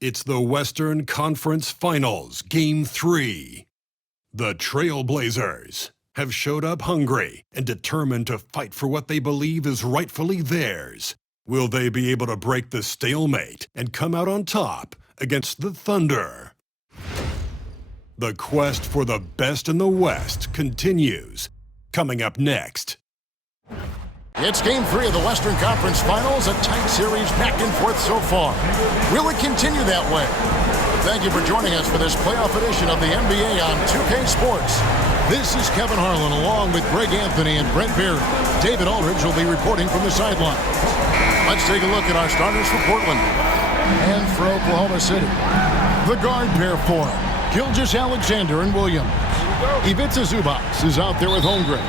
It's the Western Conference Finals, Game 3. The Trailblazers have showed up hungry and determined to fight for what they believe is rightfully theirs. Will they be able to break the stalemate and come out on top against the Thunder? The quest for the best in the West continues. Coming up next. It's Game 3 of the Western Conference Finals, a tight series back and forth so far. Will it continue that way? Thank you for joining us for this playoff edition of the NBA on 2K Sports. This is Kevin Harlan along with Greg Anthony and Brent Beard. David Aldridge will be reporting from the sideline. Let's take a look at our starters for Portland and for Oklahoma City. The guard pair for Gilgeous-Alexander and Williams. Ivica Zubac is out there with Holmgren.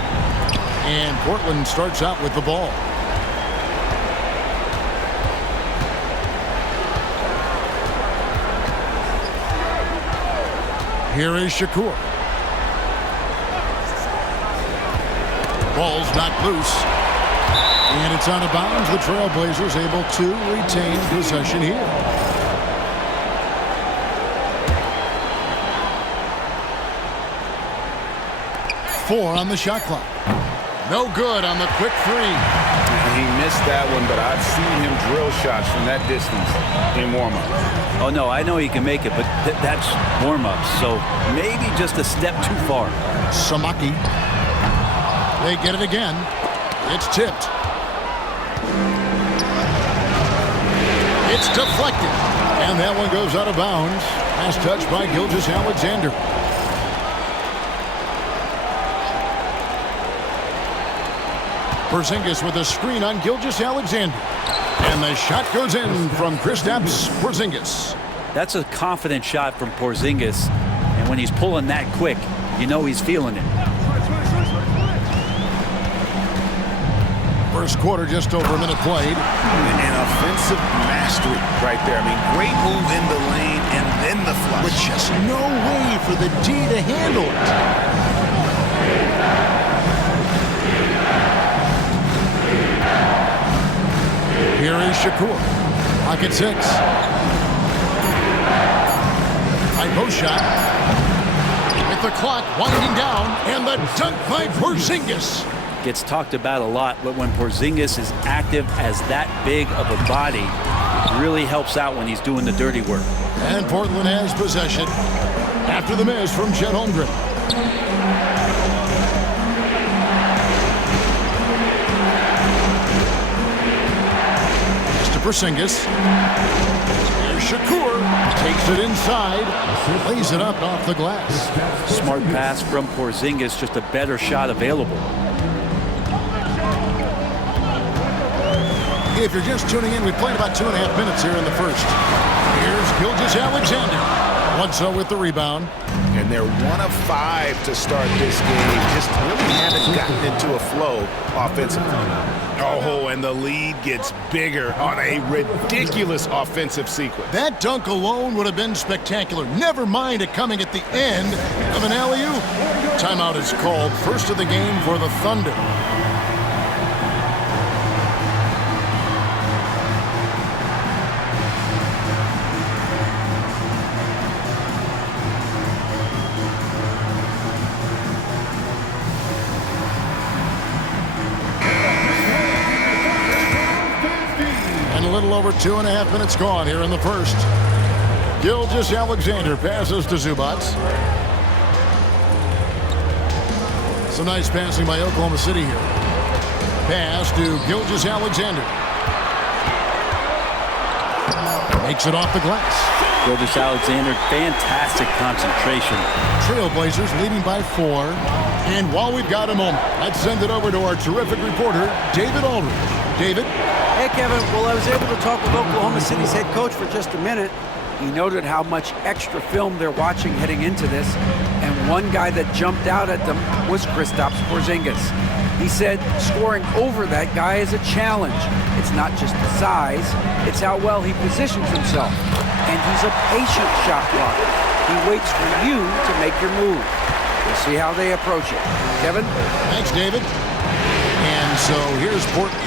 And Portland starts out with the ball. Here is Shakur. Ball's knocked loose. And it's out of bounds. The Trailblazers able to retain possession here. Four on the shot clock. No good on the quick three. He missed that one, but I've seen him drill shots from that distance in warm-up. Oh, no, I know he can make it, but that's warm-up, so maybe just a step too far. Samaki. They get it again. It's tipped. It's deflected. And that one goes out of bounds. Last touch by Gilgeous-Alexander. Porzingis with a screen on Gilgeous-Alexander. And the shot goes in from Kristaps Porzingis. That's a confident shot from Porzingis. And when he's pulling that quick, you know he's feeling it. First quarter, just over a minute played. An offensive mastery right there. I mean, great move in the lane and then the flush. With just no way for the D to handle it. Here is Shakur. Pocket six. High post shot. With the clock winding down, and the dunk by Porzingis. Gets talked about a lot, but when Porzingis is active as that big of a body, it really helps out when he's doing the dirty work. And Portland has possession after the miss from Chet Holmgren. Porzingis. Here's Shakur. Takes it inside. Lays it up off the glass. Smart pass from Porzingis. Just a better shot available. If you're just tuning in, we played about 2.5 minutes here in the first. Here's Gilgeous-Alexander. Bledsoe with the rebound. And they're 1 of 5 to start this game. Just really haven't gotten into a flow offensively. Oh, and the lead gets bigger on a ridiculous offensive sequence. That dunk alone would have been spectacular. Never mind it coming at the end of an alley-oop. Timeout is called. First of the game for the Thunder. Over 2.5 minutes gone here in the first. Gilgeous-Alexander passes to Zubac. Some nice passing by Oklahoma City here. Pass to Gilgeous-Alexander. Makes it off the glass. Gilgeous-Alexander, fantastic concentration. Trailblazers leading by 4. And while we've got a moment, let's send it over to our terrific reporter, David Aldridge. David? Hey, Kevin. Well, I was able to talk with Oklahoma City's head coach for just a minute. He noted how much extra film they're watching heading into this, and one guy that jumped out at them was Kristaps Porzingis. He said scoring over that guy is a challenge. It's not just the size, it's how well he positions himself. And he's a patient shot blocker. He waits for you to make your move. We'll see how they approach it. Kevin? Thanks, David. And so here's Portland.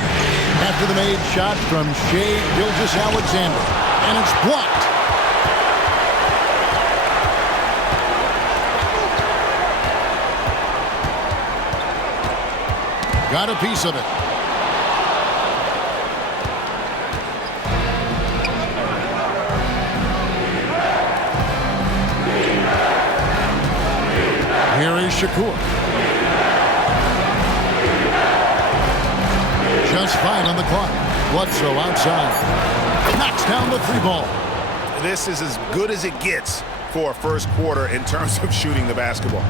After the made shot from SHAI Gilgeous-Alexander. And it's blocked. got a piece of it. Here is Shakur. Just 5 on the clock. Bledsoe outside. Knocks down the 3 ball. This is as good as it gets for a first quarter in terms of shooting the basketball.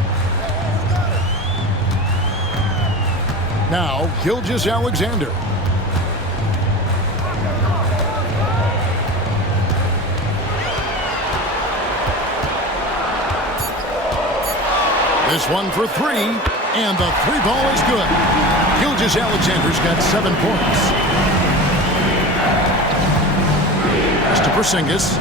Now, Gilgeous-Alexander. This one for 3, and the 3 ball is good. Gilgeous-Alexander's got 7 points. Pass to Porzingis.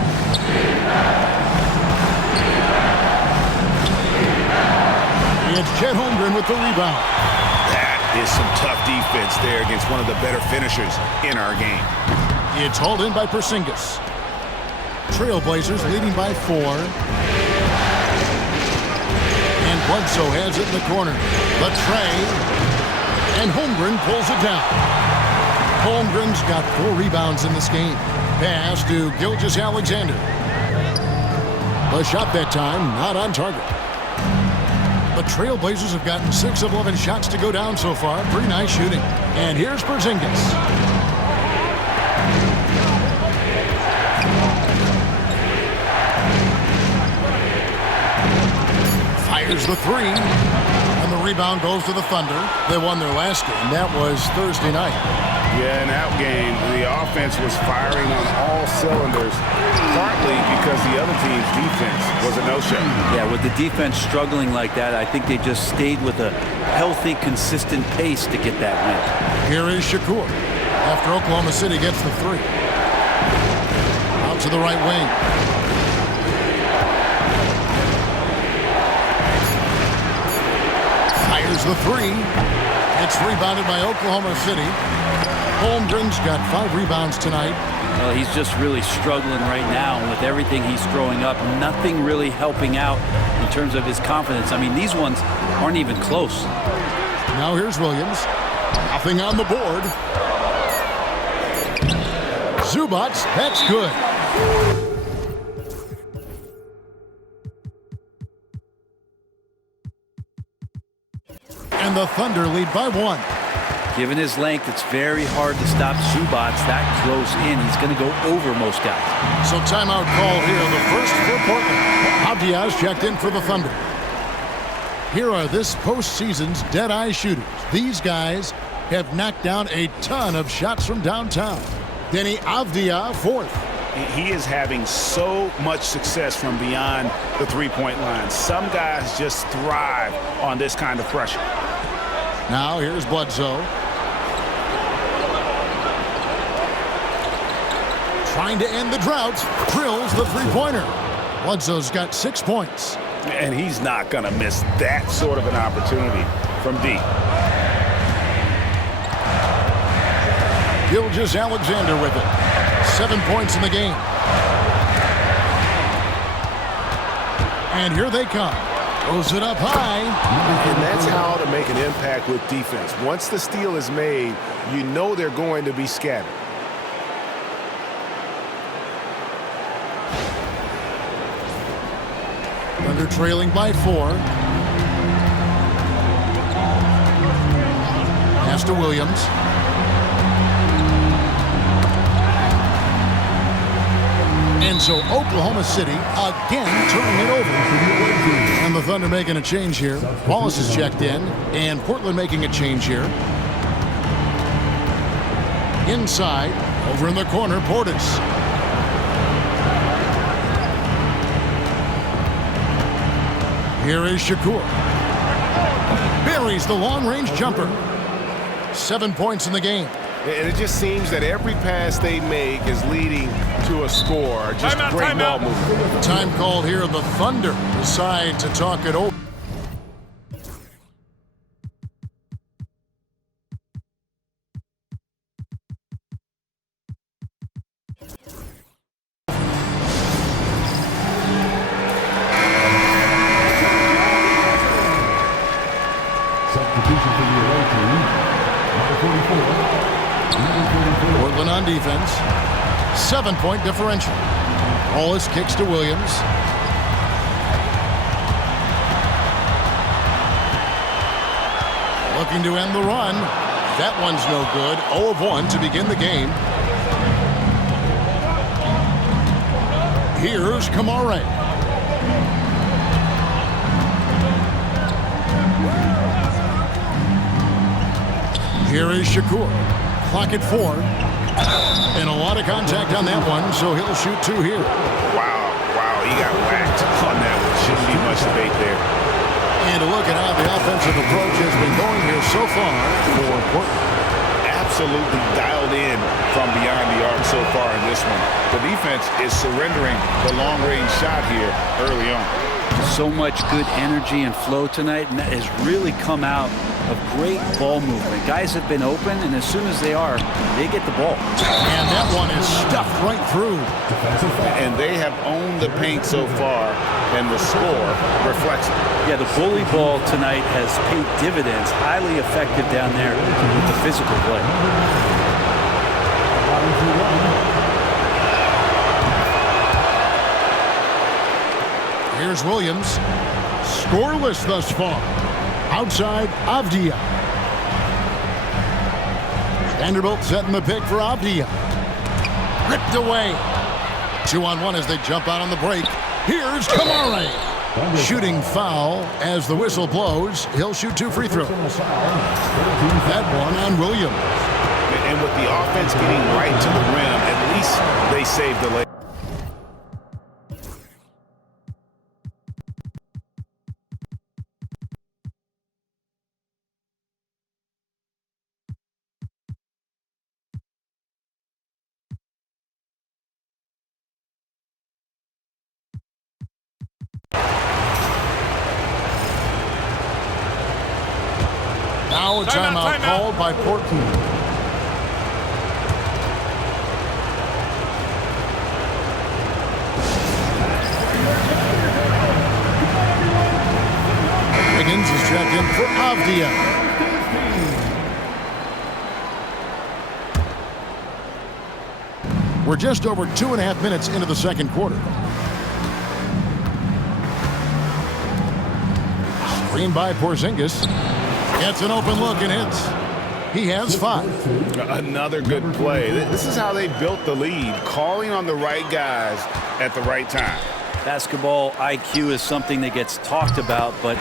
It's Chet Holmgren with the rebound. That is some tough defense there against one of the better finishers in our game. It's hauled in by Porzingis. Trailblazers leading by 4. And Bledsoe has it in the corner. The tray. And Holmgren pulls it down. Holmgren's got 4 rebounds in this game. Pass to Gilgeous-Alexander. The shot that time not on target. The Trailblazers have gotten 6 of 11 shots to go down so far. Pretty nice shooting. And here's Porzingis. Fires the 3. And the rebound goes to the Thunder. They won their last game. That was Thursday night. Yeah, in that game, the offense was firing on all cylinders, partly because the other team's defense was a no-show. Yeah, with the defense struggling like that, I think they just stayed with a healthy, consistent pace to get that win. Here is Shakur after Oklahoma City gets the 3. Out to the right wing. Fires the 3. It's rebounded by Oklahoma City. Holmgren's got 5 rebounds tonight. Well, he's just really struggling right now, and with everything he's throwing up, nothing really helping out in terms of his confidence. I mean, these ones aren't even close. Now here's Williams. Nothing on the board. Zubac, that's good. And the Thunder lead by 1. Given his length, it's very hard to stop Zubac that close in. He's going to go over most guys. So timeout call here, the first for Portland. Avdia's checked in for the Thunder. Here are this postseason's dead-eye shooters. These guys have knocked down a ton of shots from downtown. Denny Avdia, 4th. He is having so much success from beyond the three-point line. Some guys just thrive on this kind of pressure. Now here's Bledsoe. Trying to end the drought. Drills the 3-pointer. Bledsoe's got 6 points. And he's not going to miss that sort of an opportunity from deep. Gilgeous-Alexander with it. 7 points in the game. And here they come. Throws it up high. And that's how to make an impact with defense. Once the steal is made, you know they're going to be scattered. Thunder trailing by 4. Pass to Williams. And so Oklahoma City again turning it over. And the Thunder making a change here. Wallace is checked in, and Portland making a change here. Inside, over in the corner, Portis. Here is Shakur. Buries the long-range jumper. 7 points in the game. And it just seems that every pass they make is leading to a score. Just great ball movement. Time called here. The Thunder decide to talk it over. Substitution for the away team. on defense. 7-point differential. Wallace kicks to Williams. Looking to end the run. That one's no good. 0 of 1 to begin the game. Here's Kamare. Here is Shakur. Clock at 4. And a lot of contact on that one, so he'll shoot 2 here. Wow, he got whacked on that one. Shouldn't be much debate there. And a look at how the offensive approach has been going here so far for Portland. Absolutely dialed in from beyond the arc so far in this one. The defense is surrendering the long-range shot here early on. So much good energy and flow tonight, and that has really come out of great ball movement. Guys have been open, and as soon as they are, they get the ball. And that one is stuffed right through. And they have owned the paint so far, and the score reflects it. Yeah, the bully ball tonight has paid dividends. Highly effective down there with the physical play. Here's Williams. Scoreless thus far. Outside, Avdia. Vanderbilt setting the pick for Avdia. Ripped away. 2-on-1 as they jump out on the break. Here's Kamare. Shooting foul as the whistle blows. He'll shoot 2 free throws. That one on Williams. And with the offense getting right to the rim, at least they saved the lay. Now a timeout called by Portland. Wiggins is checked in for Avdia. We're just over 2.5 minutes into the second quarter. Screen by Porzingis. Gets an open look and hits. He has 5. Another good play. This is how they built the lead, calling on the right guys at the right time. Basketball IQ is something that gets talked about, but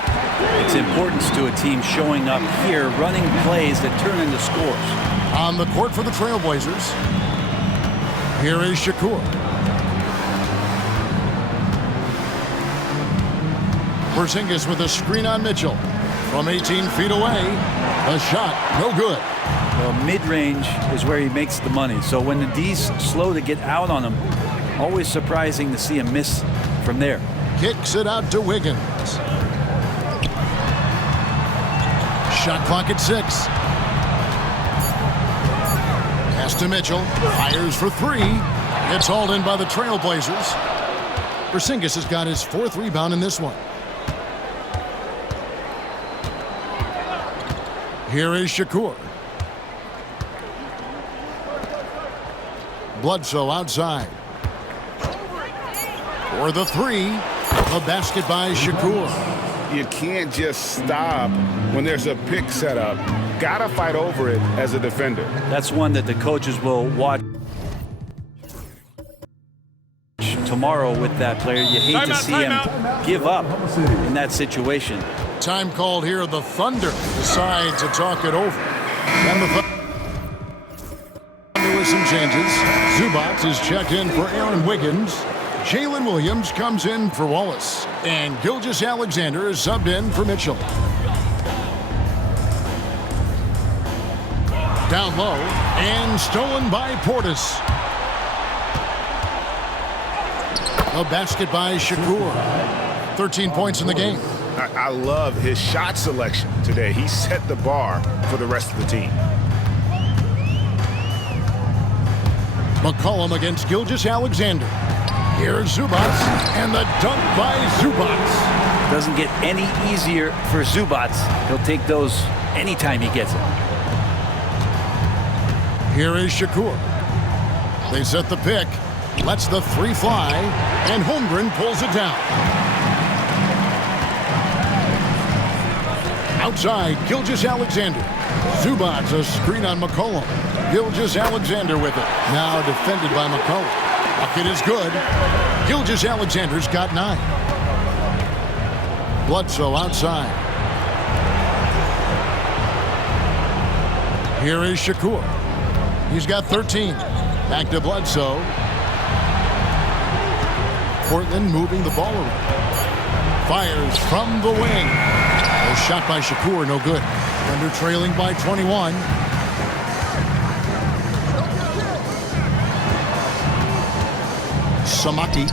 its importance to a team showing up here, running plays that turn into scores. On the court for the Trailblazers, here is Shakur. Porzingis with a screen on Mitchell. From 18 feet away, a shot, no good. Well, mid-range is where he makes the money. So when the D's slow to get out on him, always surprising to see him miss from there. Kicks it out to Wiggins. Shot clock at 6. Pass to Mitchell. Fires for 3. It's hauled in by the Trailblazers. Porzingis has got his 4th rebound in this one. Here is Shakur. Bledsoe outside. For the 3. A basket by Shakur. You can't just stop when there's a pick set up. Gotta fight over it as a defender. That's one that the coaches will watch tomorrow with that player. You hate to see him give up in that situation. Time called here. The Thunder decide to talk it over. And the Thunder with some changes. Zubac is checked in for Aaron Wiggins. Jalen Williams comes in for Wallace. And Gilgeous-Alexander is subbed in for Mitchell. Down low and stolen by Portis. A basket by Shakur. 13 points in the game. I love his shot selection today. He set the bar for the rest of the team. McCollum against Gilgeous-Alexander. Here's Zubac, and the dunk by Zubac. Doesn't get any easier for Zubac. He'll take those anytime he gets it. Here is Shakur. They set the pick. Lets the three fly. And Holmgren pulls it down. Outside, Gilgeous-Alexander. Zubats a screen on McCollum. Gilgeous-Alexander with it. Now defended by McCollum. Bucket is good. Gilgeous-Alexander's got 9. Bledsoe outside. Here is Shakur. He's got 13. Back to Bledsoe. Portland moving the ball around. Fires from the wing. A shot by Shakur, no good. Thunder trailing by 21. Samaki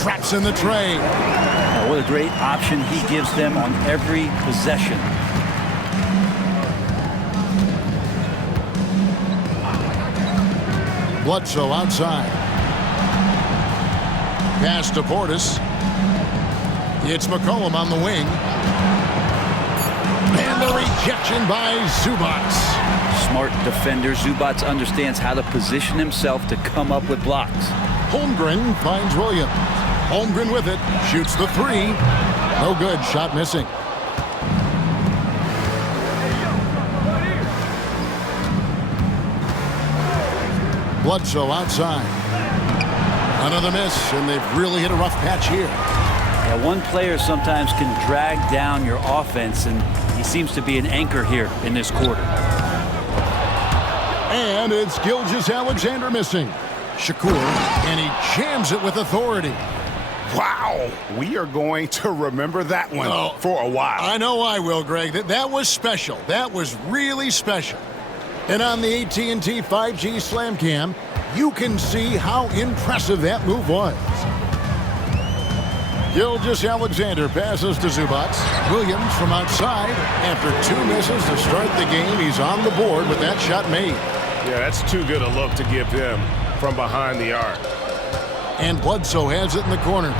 traps in the tray. Oh, what a great option he gives them on every possession. Bledsoe outside. Pass to Portis. It's McCollum on the wing. And the rejection by Zubats. Smart defender. Zubats understands how to position himself to come up with blocks. Holmgren finds Williams. Holmgren with it. Shoots the three. No good. Shot missing. Bledsoe outside. Another miss, and they've really hit a rough patch here. Yeah, one player sometimes can drag down your offense, and he seems to be an anchor here in this quarter. And it's Gilgeous-Alexander missing. Shakur, and he jams it with authority. Wow, we are going to remember that one for a while. I know I will, Greg. That was special. That was really special. And on the AT&T 5G Slam Cam, you can see how impressive that move was. Gilgeous-Alexander passes to Zubats. Williams from outside. After 2 misses to start the game, he's on the board with that shot made. Yeah, that's too good a look to give him from behind the arc. And Bledsoe has it in the corner.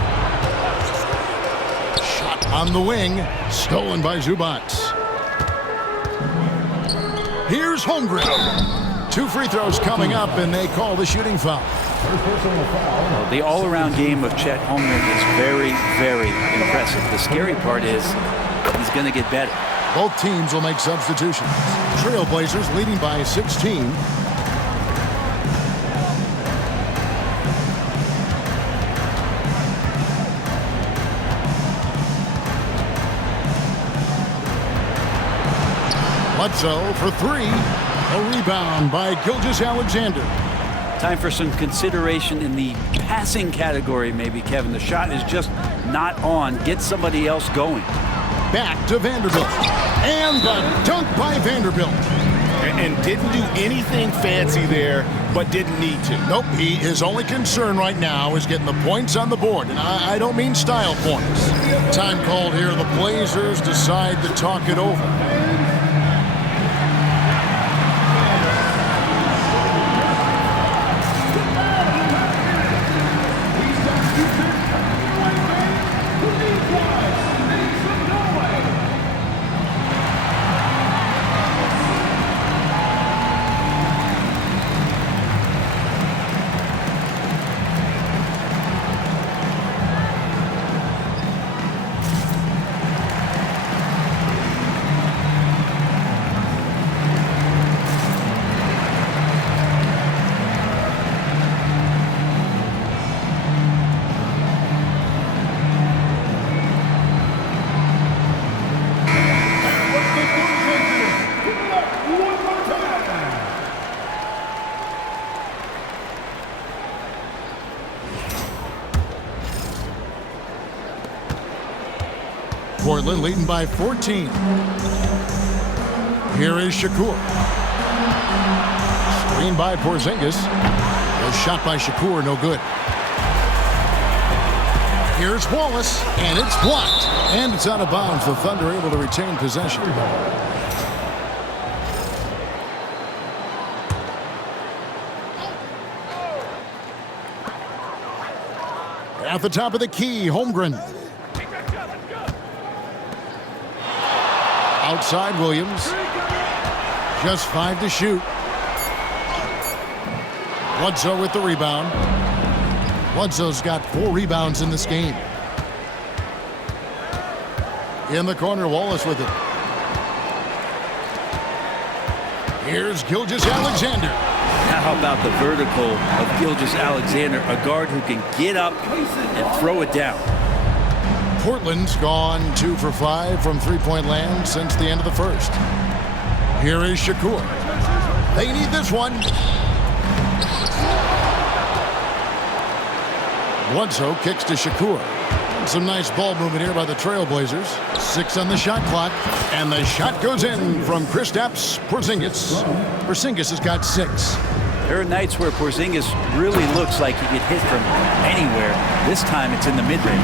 Shot on the wing. Stolen by Zubats. Here's Holmgren. 2 free throws coming up, and they call the shooting foul. The all-around game of Chet Holmgren is very, very impressive. The scary part is he's going to get better. Both teams will make substitutions. Trailblazers leading by 16. Bledsoe for 3. A rebound by Gilgeous-Alexander. Time for some consideration in the passing category, maybe, Kevin. The shot is just not on. Get somebody else going. Back to Vanderbilt. And the dunk by Vanderbilt. And didn't do anything fancy there, but didn't need to. Nope, his only concern right now is getting the points on the board. And I don't mean style points. Time called here. The Blazers decide to talk it over. Portland leading by 14. Here is Shakur. Screen by Porzingis. A shot by Shakur, no good. Here's Wallace, and it's blocked. And it's out of bounds. The Thunder able to retain possession. At the top of the key, Holmgren. Outside Williams. Just 5 to shoot. Bledsoe with the rebound. Bledsoe's got 4 rebounds in this game. In the corner, Wallace with it. Here's Gilgeous-Alexander. How about the vertical of Gilgeous-Alexander, a guard who can get up and throw it down. Portland's gone 2 for 5 from three-point land since the end of the first. Here is Shakur. They need this one. Bledsoe kicks to Shakur. Some nice ball movement here by the Trailblazers. 6 on the shot clock, and the shot goes in from Kristaps Porzingis. Porzingis has got 6. There are nights where Porzingis really looks like he could hit from anywhere. This time it's in the mid-range.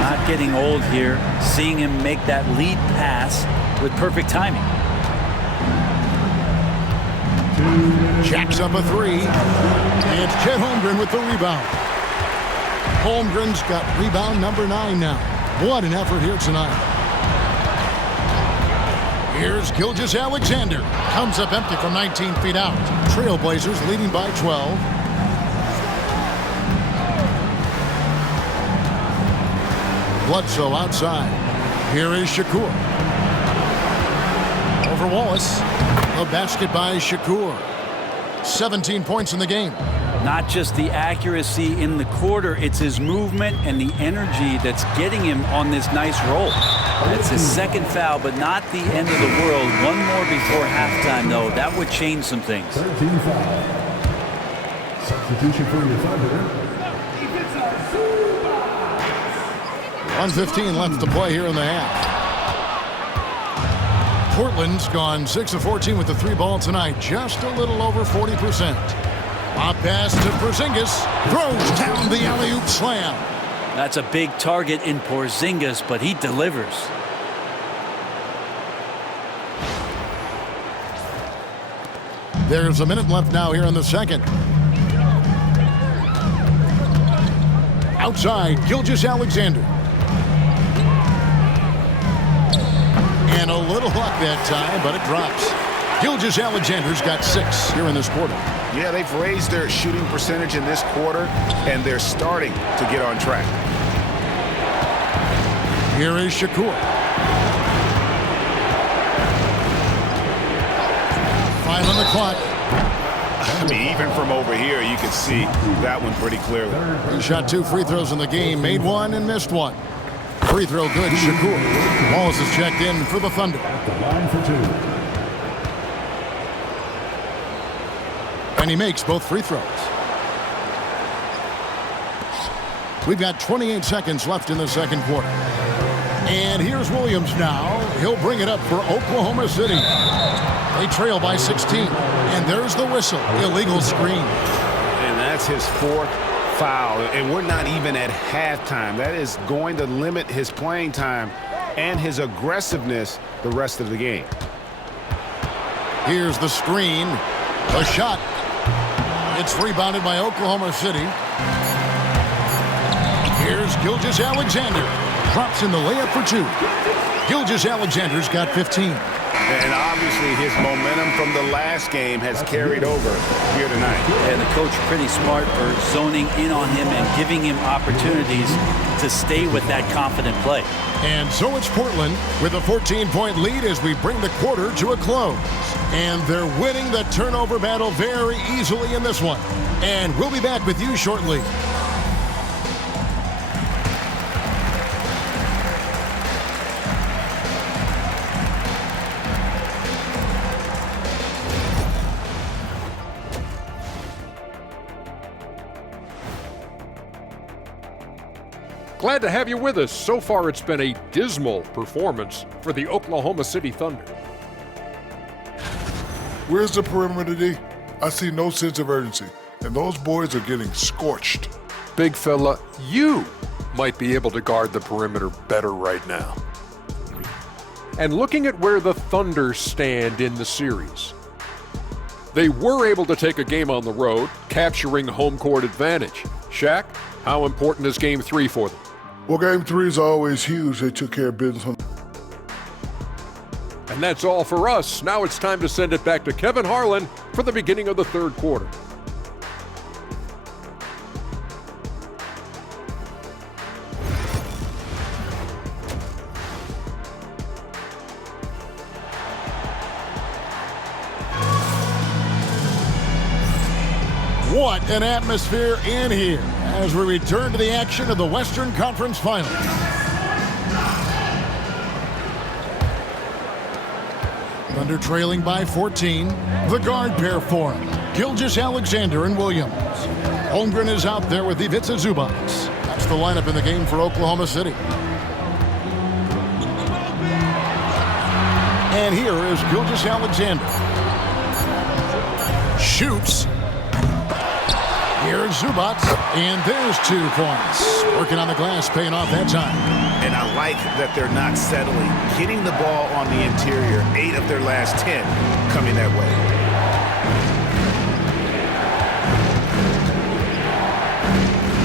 Not getting old here, seeing him make that lead pass with perfect timing. Jacks up a 3, and Chet Holmgren with the rebound. Holmgren's got rebound number 9 now. What an effort here tonight. Here's Gilgeous-Alexander. Comes up empty from 19 feet out. Trailblazers leading by 12. Bledsoe outside. Here is Shakur. Over Wallace. A basket by Shakur. 17 points in the game. Not just the accuracy in the quarter, it's his movement and the energy that's getting him on this nice roll. That's his second foul, but not the end of the world. One more before halftime, though. That would change some things. 13 foul. Substitution for your Thunder. 1:15 left to play here in the half. Portland's gone 6 of 14 with the 3 ball tonight. Just a little over 40%. Pop pass to Porzingis. Throws down the alley-oop slam. That's a big target in Porzingis, but he delivers. There's a minute left now here in the second. Outside, Gilgeous-Alexander. And a little luck that time, but it drops. Gilgeous-Alexander's got 6 here in this quarter. Yeah, they've raised their shooting percentage in this quarter, and they're starting to get on track. Here is Shakur. 5 on the clock. I mean, even from over here, you can see that one pretty clearly. He shot 2 free throws in the game, made 1 and missed 1. Free throw good, Shakur. Wallace is checked in for the Thunder. The line for 2. And he makes both free throws. We've got 28 seconds left in the second quarter. And here's Williams now. He'll bring it up for Oklahoma City. They trail by 16. And there's the whistle. Illegal screen. And that's his 4th foul. And we're not even at halftime. That is going to limit his playing time and his aggressiveness the rest of the game. Here's the screen. A shot. It's rebounded by Oklahoma City. Here's Gilgeous-Alexander. Drops in the layup for 2. Gilgeous-Alexander's got 15. And obviously his momentum from the last game has carried over here tonight. And the coach pretty smart for zoning in on him and giving him opportunities to stay with that confident play. And so it's Portland with a 14-point lead as we bring the quarter to a close. And they're winning the turnover battle very easily in this one. And we'll be back with you shortly. Glad to have you with us. So far, it's been a dismal performance for the Oklahoma City Thunder. Where's the perimeter, D? I see no sense of urgency, and those boys are getting scorched. Big fella, you might be able to guard the perimeter better right now. And looking at where the Thunder stand in the series, they were able to take a game on the road, capturing home court advantage. Shaq, how important is Game 3 for them? Well, Game 3 is always huge. They took care of business on. And that's all for us. Now it's time to send it back to Kevin Harlan for the beginning of the third quarter. What an atmosphere in here as we return to the action of the Western Conference Finals. Thunder trailing by 14. The guard pair for him, Gilgeous-Alexander and Williams. Holmgren is out there with Ivica Zubac. That's the lineup in the game for Oklahoma City. And here is Gilgeous-Alexander. Shoots. Here's Zubac, and there's 2 points. Working on the glass, paying off that time. And I like that they're not settling. Getting the ball on the interior, 8 of their last 10 coming that way.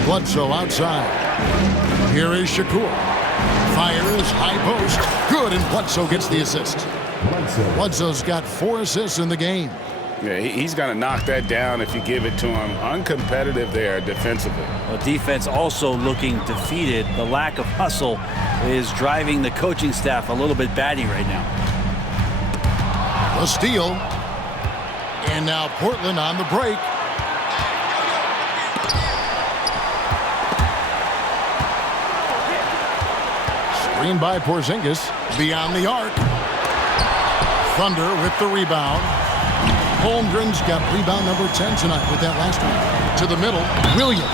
Bledsoe outside. Here is Shakur. Fires, high post. Good, and Bledsoe gets the assist. Bledsoe's got 4 assists in the game. Yeah, he's going to knock that down if you give it to him. Uncompetitive there defensively. Well, defense also looking defeated. The lack of hustle is driving the coaching staff a little bit batty right now. The steal. And now Portland on the break. Screen by Porzingis. Beyond the arc. Thunder with the rebound. Holmgren's got rebound number 10 tonight with that last one. To the middle, Williams.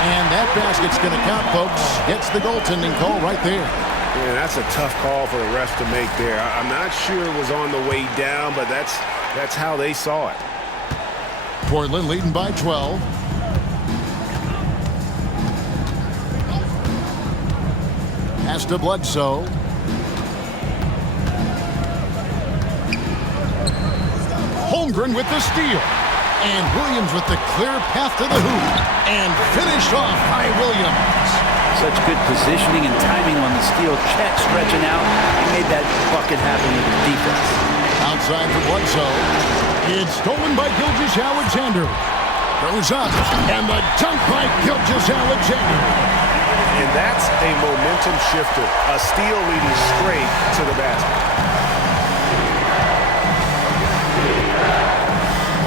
And that basket's going to count, folks. Gets the goaltending call right there. Yeah, that's a tough call for the refs to make there. I'm not sure it was on the way down, but that's how they saw it. Portland leading by 12. Pass to Bledsoe. Holmgren with the steal. And Williams with the clear path to the hoop. And finished off by Williams. Such good positioning and timing on the steal. Chet stretching out. He made that bucket happen with the defense. Outside for Bledsoe. It's stolen by Gilgeous-Alexander. Goes up. And the dunk by Gilgeous-Alexander. And that's a momentum shifter. A steal leading straight to the basket.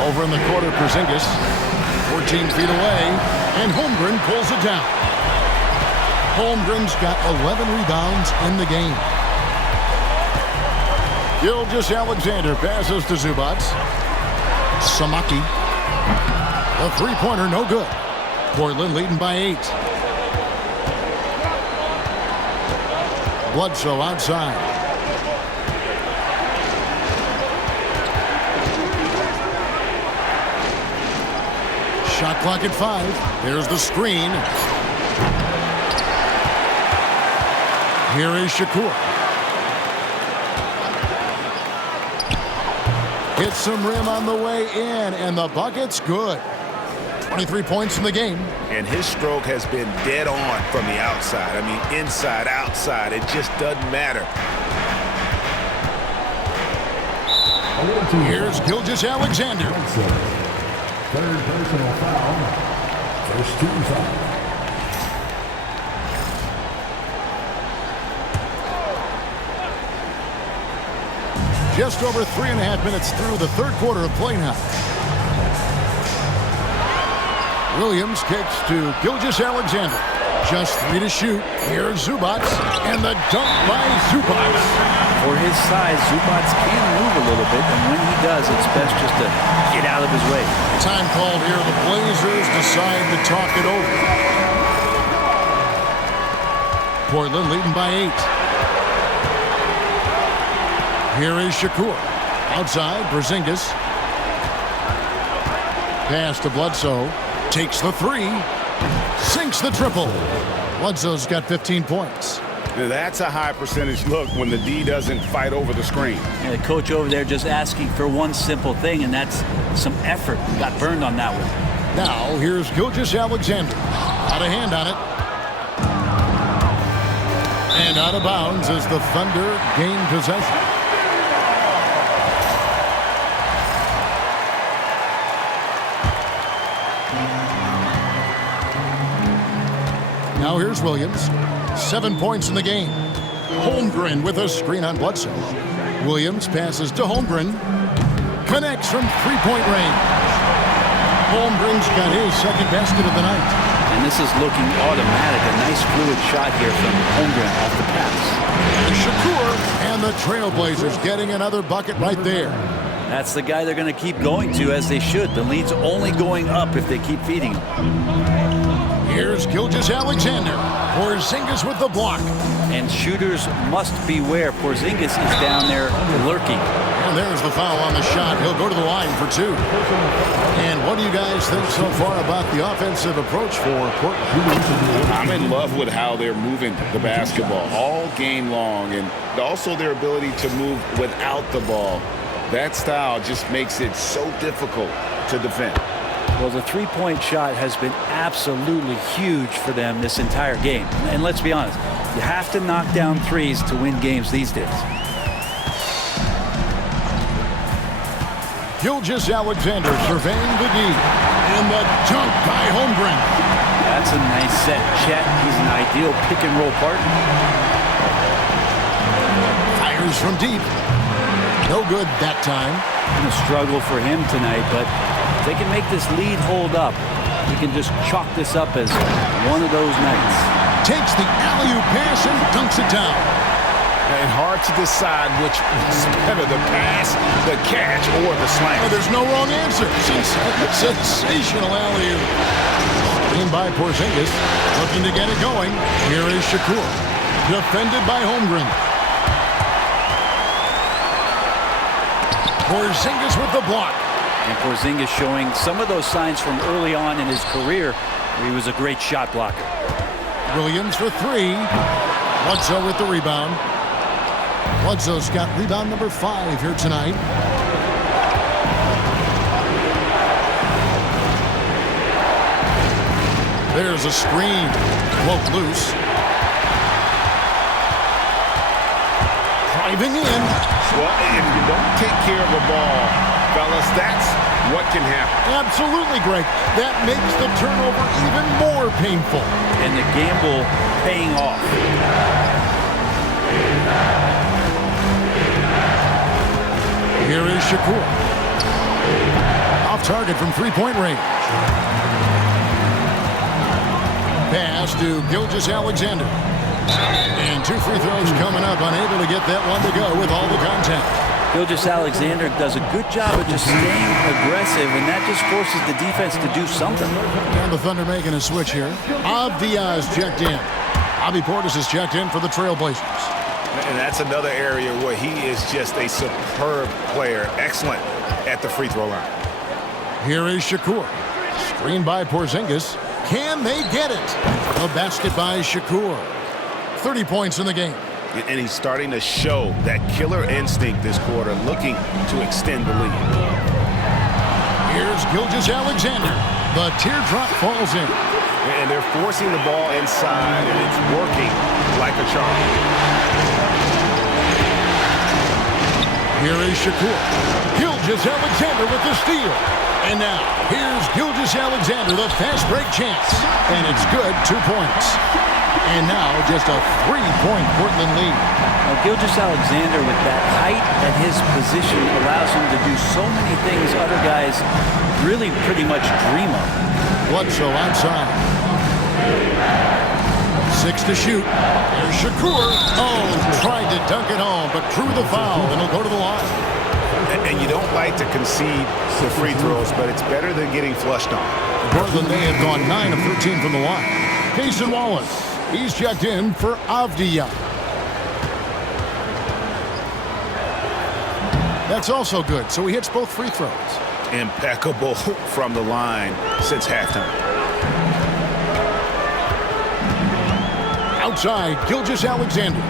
Over in the corner, Porzingis, 14 feet away, and Holmgren pulls it down. Holmgren's got 11 rebounds in the game. Gilgeous-Alexander passes to Zubac. Samaki. The three-pointer, no good. Portland leading by 8. Bledsoe outside. Shot clock at 5. There's the screen. Here is Shakur. Hits some rim on the way in, and the bucket's good. 23 points in the game. And his stroke has been dead on from the outside. I mean, inside, outside. It just doesn't matter. Here's Gilgeous-Alexander. Third personal foul. First team foul. Just over 3.5 minutes through the third quarter of play now. Williams kicks to Gilgeous-Alexander. Just 3 to shoot. Here's Zubac, and the dunk by Zubac. For his size, Zubac can move a little bit, and when he does, it's best just to get out of his way. Time called here. The Blazers decide to talk it over. Portland leading by 8. Here is Shakur. Outside, Porzingis. Pass to Bledsoe. Takes the 3. Sinks the triple. Bledsoe's got 15 points. Now that's a high percentage look when the D doesn't fight over the screen. Yeah, the coach over there just asking for one simple thing, and that's some effort. Got burned on that one. Now, here's Gilgeous-Alexander. Out of hand on it. And out of bounds as the Thunder gain possession. Now here's Williams. 7 points in the game. Holmgren with a screen on Bledsoe. Williams passes to Holmgren. Connects from three-point range. Holmgren's got his second basket of the night. And this is looking automatic. A nice fluid shot here from Holmgren off the pass. Shakur and the Trailblazers getting another bucket right there. That's the guy they're going to keep going to, as they should. The lead's only going up if they keep feeding him. Here's Gilgeous-Alexander. Porzingis with the block. And shooters must beware. Porzingis is down there lurking. And there's the foul on the shot. He'll go to the line for two. And what do you guys think so far about the offensive approach for Portland? I'm in love with how they're moving the basketball all game long, and also their ability to move without the ball. That style just makes it so difficult to defend. Well, the three-point shot has been absolutely huge for them this entire game. And let's be honest, you have to knock down threes to win games these days. Gilgeous-Alexander surveying the D. And the dunk by Holmgren. That's a nice set. Chet, he's an ideal pick-and-roll partner. Fires from deep. No good that time. Been a struggle for him tonight, but if they can make this lead hold up, we can just chalk this up as one of those nights. Takes the alley-oop pass and dunks it down. And hard to decide which was better, the pass, the catch, or the slam. Oh, there's no wrong answer. Sensational alley-oop. Screen by Porzingis. Looking to get it going. Here is Shakur. Defended by Holmgren. Porzingis with the block. And Porzingis showing some of those signs from early on in his career where he was a great shot blocker. Williams for three. Bledsoe with the rebound. Bledsoe's got rebound number 5 here tonight. There's a screen. Woke loose. Driving in. Well, if you don't take care of the ball, fellas, that's what can happen. Absolutely, Greg. That makes the turnover even more painful. And the gamble paying off. Here is Shakur. Off target from three-point range. Pass to Gilgeous-Alexander. And 2 free throws coming up. Unable to get that one to go with all the contact. Gilgeous-Alexander does a good job of just staying aggressive, and that just forces the defense to do something. And the Thunder making a switch here. Avdia is checked in. Bobby Portis is checked in for the Trailblazers. And that's another area where he is just a superb player. Excellent at the free throw line. Here is Shakur. Screened by Porzingis. Can they get it? A basket by Shakur. 30 points in the game. And he's starting to show that killer instinct this quarter, looking to extend the lead. Here's Gilgeous-Alexander. The teardrop falls in. And they're forcing the ball inside, and it's working like a charm. Here is Shakur. Gilgeous-Alexander with the steal. And now, here's Gilgeous-Alexander, the fast break chance. And it's good, 2 points. And now, just a 3-point Portland lead. Now, Gilgeous-Alexander, with that height at his position, allows him to do so many things other guys really pretty much dream of. Bledsoe outside. 6 to shoot. There's Shakur. Oh, tried to dunk it home, but drew the foul, and he'll go to the line. And you don't like to concede the free throws, but it's better than getting flushed on. Portland, they have gone 9 of 13 from the line. Payson Wallace, he's checked in for Avdia. That's also good, so he hits both free throws. Impeccable from the line since halftime. Outside, Gilgeous-Alexander.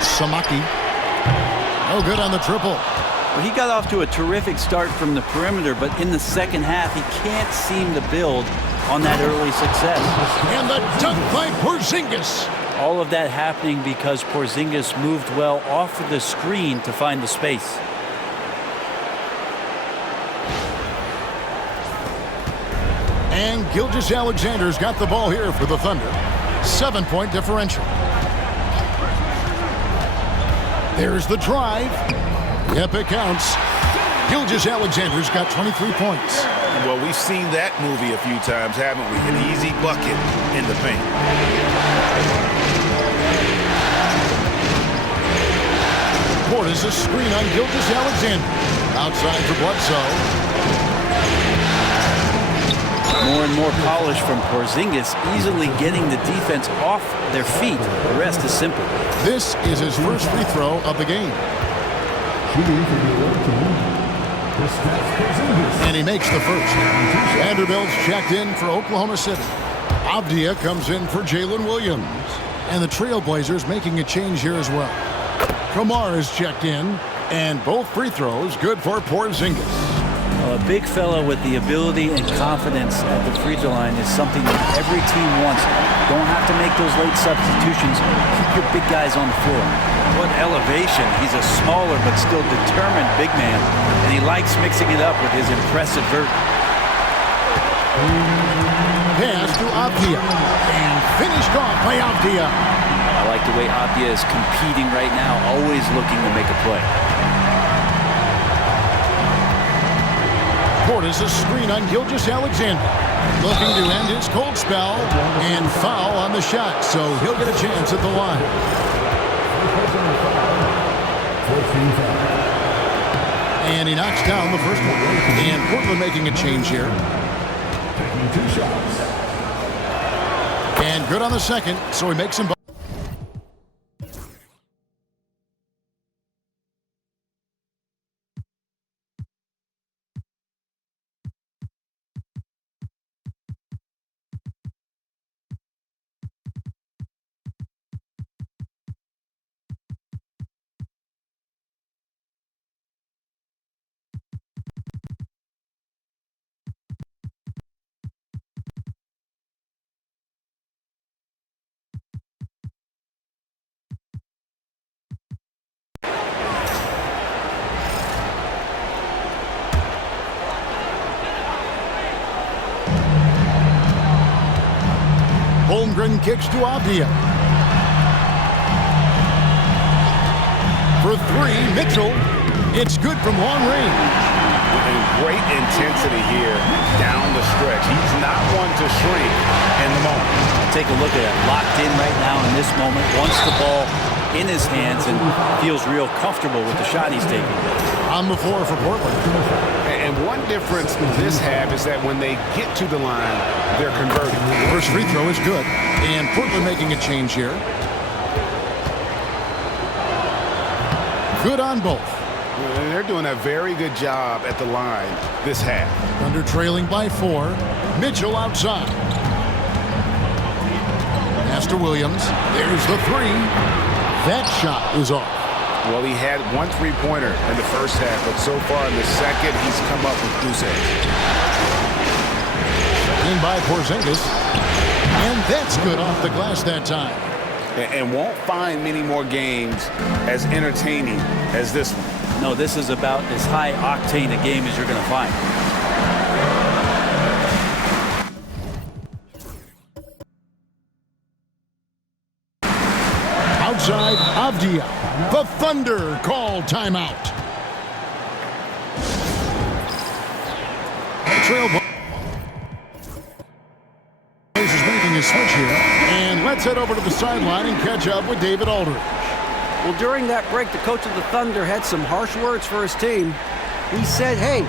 Samaki. No good on the triple. Well, he got off to a terrific start from the perimeter, but in the second half, he can't seem to build on that early success. And the dunk by Porzingis. All of that happening because Porzingis moved well off of the screen to find the space. And Gilgeous-Alexander's got the ball here for the Thunder. 7-point differential. There's the drive. Yep, it counts. Gilgeous-Alexander's got 23 points. Well, we've seen that movie a few times, haven't we? An easy bucket in the paint. Portis a screen on Gilgeous-Alexander. Outside for Bledsoe. More and more polish from Porzingis, easily getting the defense off their feet. The rest is simple. This is his first free throw of the game. And he makes the first. Vanderbilt's checked in for Oklahoma City. Avdia comes in for Jalen Williams. And the Trailblazers making a change here as well. Kamar is checked in. And both free throws good for Porzingis. A big fella with the ability and confidence at the free throw line is something that every team wants. Don't have to make those late substitutions. Keep your big guys on the floor. What elevation. He's a smaller but still determined big man, and he likes mixing it up with his impressive vert. Pass to Avdia, and finished off by Avdia. I like the way Avdia is competing right now, always looking to make a play. Portis a screen on Gilgeous-Alexander. Looking to end his cold spell, and foul on the shot, so he'll get a chance at the line. And he knocks down the first one. And Portland making a change here. And good on the second, so he makes him. Holmgren kicks to Avdia. For three, Mitchell. It's good from long range. And great intensity here down the stretch. He's not one to shrink in the moment. Take a look at it. Locked in right now in this moment. Wants the ball in his hands and feels real comfortable with the shot he's taking. On the floor for Portland. And one difference this half is that when they get to the line, they're converting. First free throw is good. And Portland making a change here. Good on both. And they're doing a very good job at the line this half. Thunder trailing by 4. Mitchell outside. Pass to Williams. There's the three. That shot is off. Well, he had one three-pointer in the first half, but so far in the second, he's come up with goose eggs. In by Porzingis. And that's good off the glass that time. And won't find many more games as entertaining as this one. No, this is about as high octane a game as you're going to find. Outside, Avdia. The Thunder call timeout. Trailblazers making a switch here. And let's head over to the sideline and catch up with David Aldridge. Well, during that break, the coach of the Thunder had some harsh words for his team. He said, hey,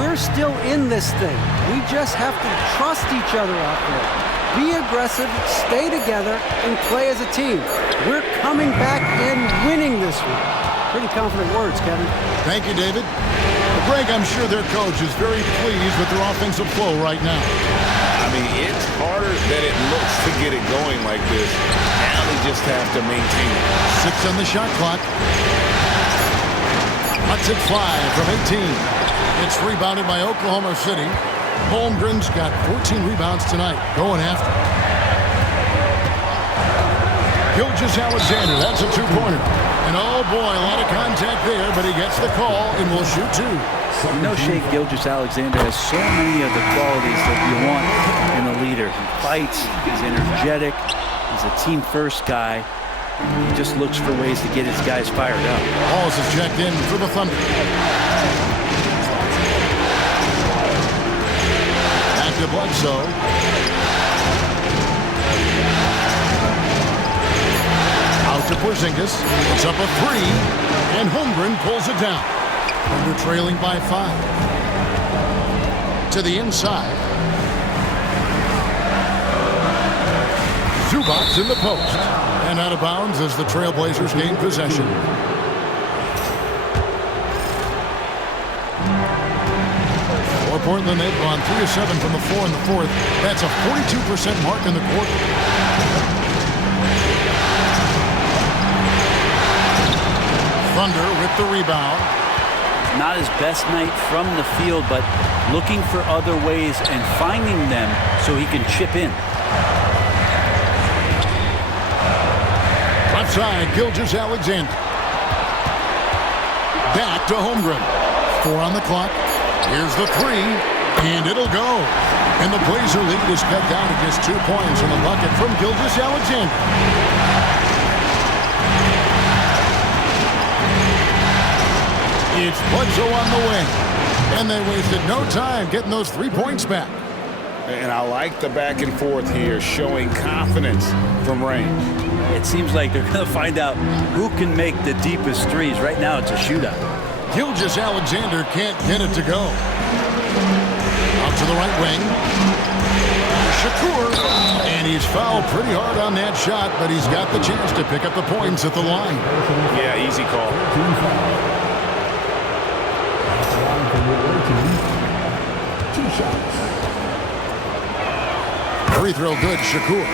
we're still in this thing. We just have to trust each other out there. Be aggressive, stay together, and play as a team. We're coming back and winning this week. Pretty confident words, Kevin. Thank you, David. Greg, I'm sure their coach is very pleased with their offensive flow right now. I mean, it's harder than it looks to get it going like this. Now they just have to maintain it. 6 on the shot clock. Cuts it 5 from 18. It's rebounded by Oklahoma City. Holmgren's got 14 rebounds tonight, going after. Gilgeous-Alexander, that's a two-pointer. And oh boy, a lot of contact there, but he gets the call and will shoot 2. You know, Shai Gilgeous-Alexander has so many of the qualities that you want in a leader. He fights, he's energetic, he's a team-first guy. He just looks for ways to get his guys fired up. Wallace is checked in for the Thunder. Back to Bledsoe. Out to Porzingis. It's up a three, and Holmgren pulls it down. Thunder trailing by 5. To the inside. Zubac's in the post. And out of bounds as the Trailblazers gain possession. For Portland, they've gone 3 of 7 from the floor in the fourth. That's a 42% mark in the quarter. Thunder with the rebound. Not his best night from the field, but looking for other ways and finding them so he can chip in. Left side, Gilgeous-Alexander. Back to Holmgren. 4 on the clock. Here's the three, and it'll go. And the Blazer lead is cut down to just 2 points in the bucket from Gilgeous-Alexander. It's Bledsoe on the wing. And they wasted no time getting those 3 points back. And I like the back and forth here, showing confidence from range. It seems like they're going to find out who can make the deepest threes. Right now, it's a shootout. Gilgeous-Alexander can't get it to go. Out to the right wing. Shakur. And he's fouled pretty hard on that shot, but he's got the chance to pick up the points at the line. Yeah, easy call. Two shots. Free throw good, Shakur.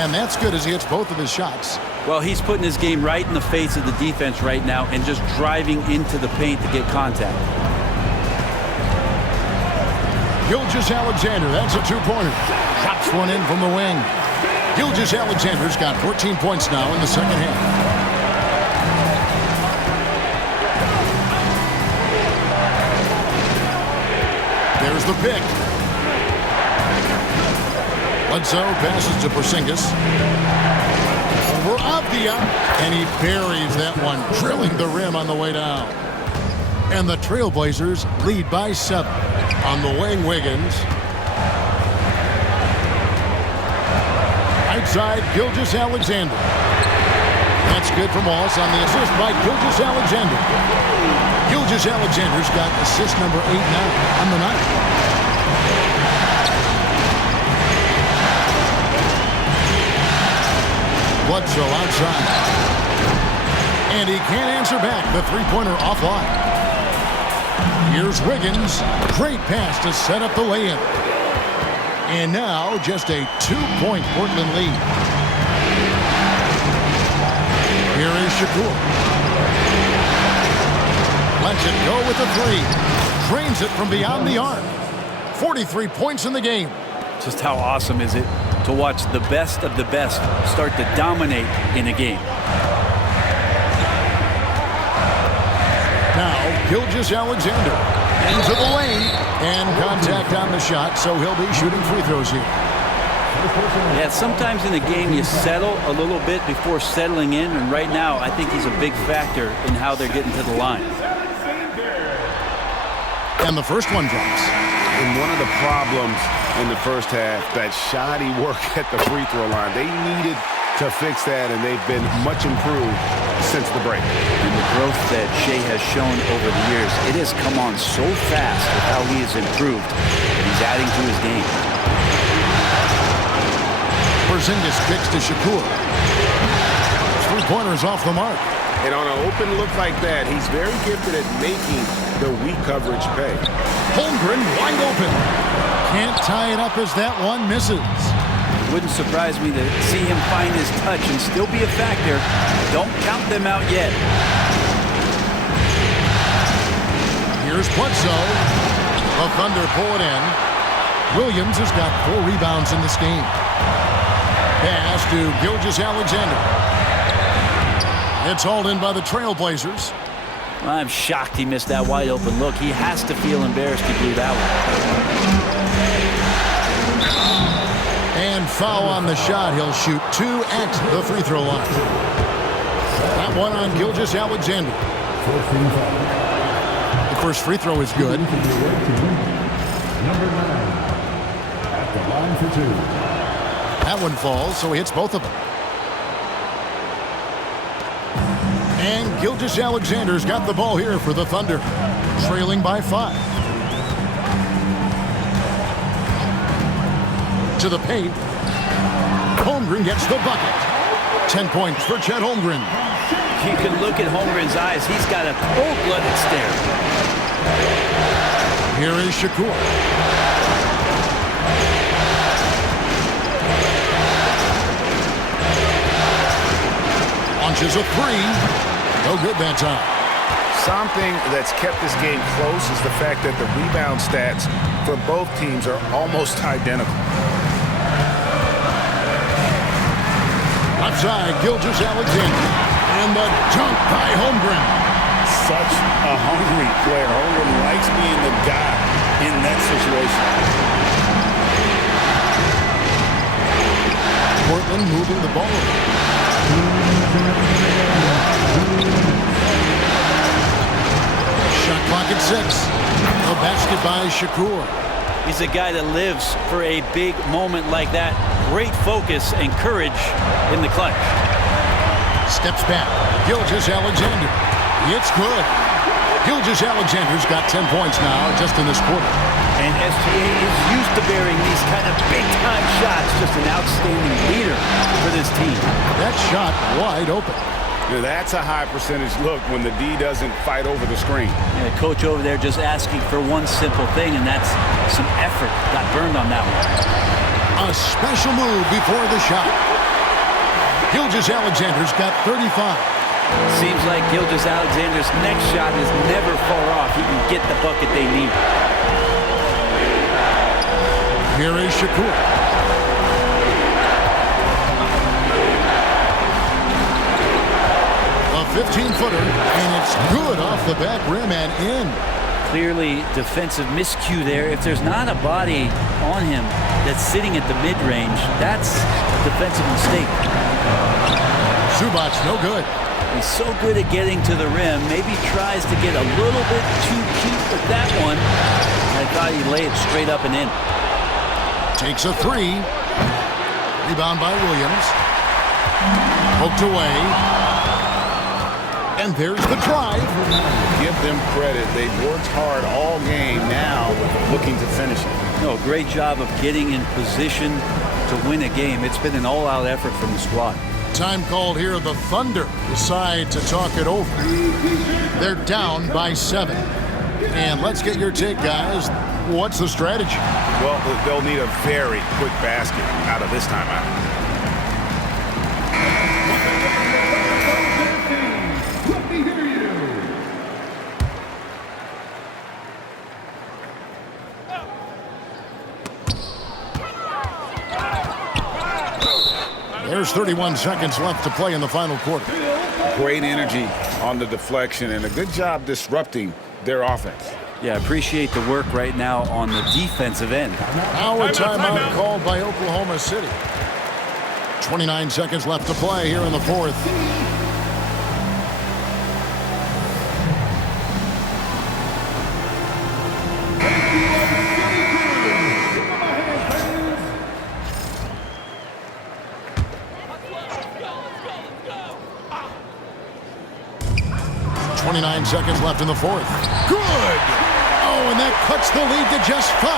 And that's good as he hits both of his shots. Well, he's putting his game right in the face of the defense right now and just driving into the paint to get contact. Gilgeous-Alexander, that's a 2-pointer. Drops one in from the wing. Gilgeous-Alexander's got 14 points now in the second half. There's the pick. Bledsoe passes to Porzingis. Over Avdia, and he buries that one, drilling the rim on the way down. And the Trailblazers lead by 7. On the wing, Wiggins. Right side, Gilgeous-Alexander. That's good from Wallace on the assist by Gilgeous-Alexander. Gilgeous-Alexander's got assist number 8 now on the night. Bledsoe outside. And he can't answer back the 3-pointer offline. Here's Wiggins. Great pass to set up the lay-in. And now just a 2-point Portland lead. Here is Shakur. Lets it go with a 3. Drains it from beyond the arc. 43 points in the game. Just how awesome is it to watch the best of the best start to dominate in a game. Now, Gilgeous-Alexander into the lane, and contact on the shot, so he'll be shooting free throws here. Yeah, sometimes in a game you settle a little bit before settling in, and right now I think he's a big factor in how they're getting to the line. And the first one drops. And one of the problems in the first half, that shoddy work at the free throw line. They needed to fix that, and they've been much improved since the break. And the growth that SHAI has shown over the years, it has come on so fast with how he has improved. He's adding to his game. Porzingis kicks to Shakur. 3-pointer is off the mark. And on an open look like that, he's very gifted at making the weak coverage pay. Holmgren wide open. Can't tie it up as that one misses. Wouldn't surprise me to see him find his touch and still be a factor. Don't count them out yet. Here's Bledsoe. The Thunder pull it in. Williams has got 4 rebounds in this game. Pass to Gilgeous-Alexander. It's hauled in by the Trailblazers. I'm shocked he missed that wide open look. He has to feel embarrassed he blew that one. And foul on the shot. He'll shoot 2 at the free throw line. That one on Gilgeous-Alexander. The first free throw is good. Number 9 at the line for 2. That one falls, so he hits both of them. And Gilgeous-Alexander's got the ball here for the Thunder, trailing by 5. To the paint. Holmgren gets the bucket. 10 points for Chet Holmgren. You can look at Holmgren's eyes. He's got a cold-blooded stare. Here is Shakur. Launches a 3. No good that time. Something that's kept this game close is the fact that the rebound stats for both teams are almost identical. Outside, Gilgeous-Alexander. And the dunk by Holmgren. Such a hungry player. Holmgren likes being the guy in that situation. Portland moving the ball. Shot clock at 6. A basket by Shakur. He's a guy that lives for a big moment like that. Great focus and courage in the clutch. Steps back. Gilgeous-Alexander. It's good. Gilgeous-Alexander's got 10 points now just in this quarter. And SGA is used to bearing these kind of big-time shots. Just an outstanding leader for this team. That shot wide open. Yeah, that's a high percentage look when the D doesn't fight over the screen. Yeah, coach over there just asking for one simple thing, and that's some effort. Got burned on that one. A special move before the shot. Gilgeous-Alexander's got 35. Seems like Gilgeous-Alexander's next shot is never far off. He can get the bucket they need. Here is Shakur. A 15-footer, and it's good off the back rim and in. Clearly defensive miscue there. If there's not a body on him that's sitting at the mid-range, that's a defensive mistake. Zubac, no good. He's so good at getting to the rim. Maybe tries to get a little bit too cute with that one. I thought he'd lay it straight up and in. Takes a 3. Rebound by Williams. Poked away. And there's the drive. Give them credit. They've worked hard all game, now looking to finish it. No, great job of getting in position to win a game. It's been an all-out effort from the squad. Time called here. The Thunder decide to talk it over. They're down by 7. And let's get your take, guys. What's the strategy? Well, they'll need a very quick basket out of this timeout. Let me hear you. 31 seconds left to play in the final quarter. Great energy on the deflection and a good job disrupting their offense. Yeah, appreciate the work right now on the defensive end. Now a timeout called by Oklahoma City. 29 seconds left to play here in the fourth. Seconds left in the fourth. Good! Oh, and that cuts the lead to just 5.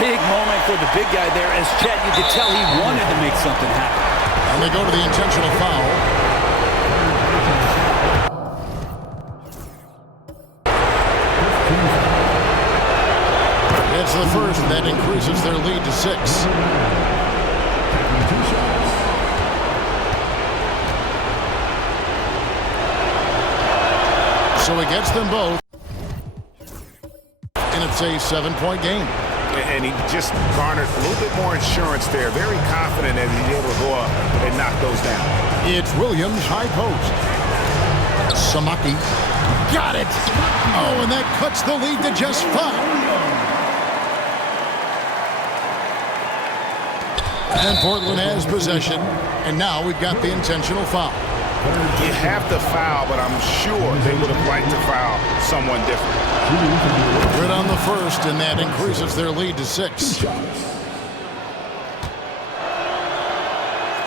Big moment for the big guy there. As Chet, you could tell he wanted to make something happen. And they go to the intentional foul. It's the first, and that increases their lead to 6. So he gets them both, and it's a 7-point game. And he just garnered a little bit more insurance there. Very confident that he's able to go up and knock those down. It's Williams, high post. Samaki got it. Oh, and that cuts the lead to just 5. And Portland has possession. And now we've got the intentional foul. You have to foul, but I'm sure they would have liked to foul someone different. Good on the first, and that increases their lead to 6.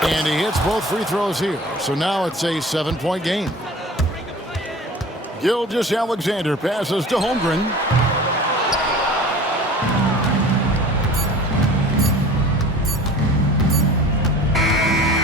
And he hits both free throws here. So now it's a 7-point game. Gilgeous-Alexander passes to Holmgren.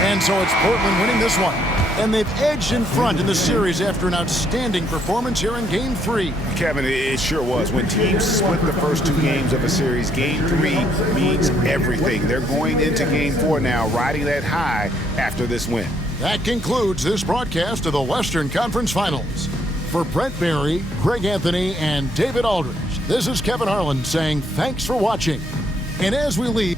And so it's Portland winning this one. And they've edged in front in the series after an outstanding performance here in Game 3. Kevin, it sure was. When teams split the first 2 games of a series, Game 3 means everything. They're going into Game 4 now, riding that high after this win. That concludes this broadcast of the Western Conference Finals. For Brent Barry, Greg Anthony, and David Aldridge, this is Kevin Harlan saying thanks for watching. And as we leave...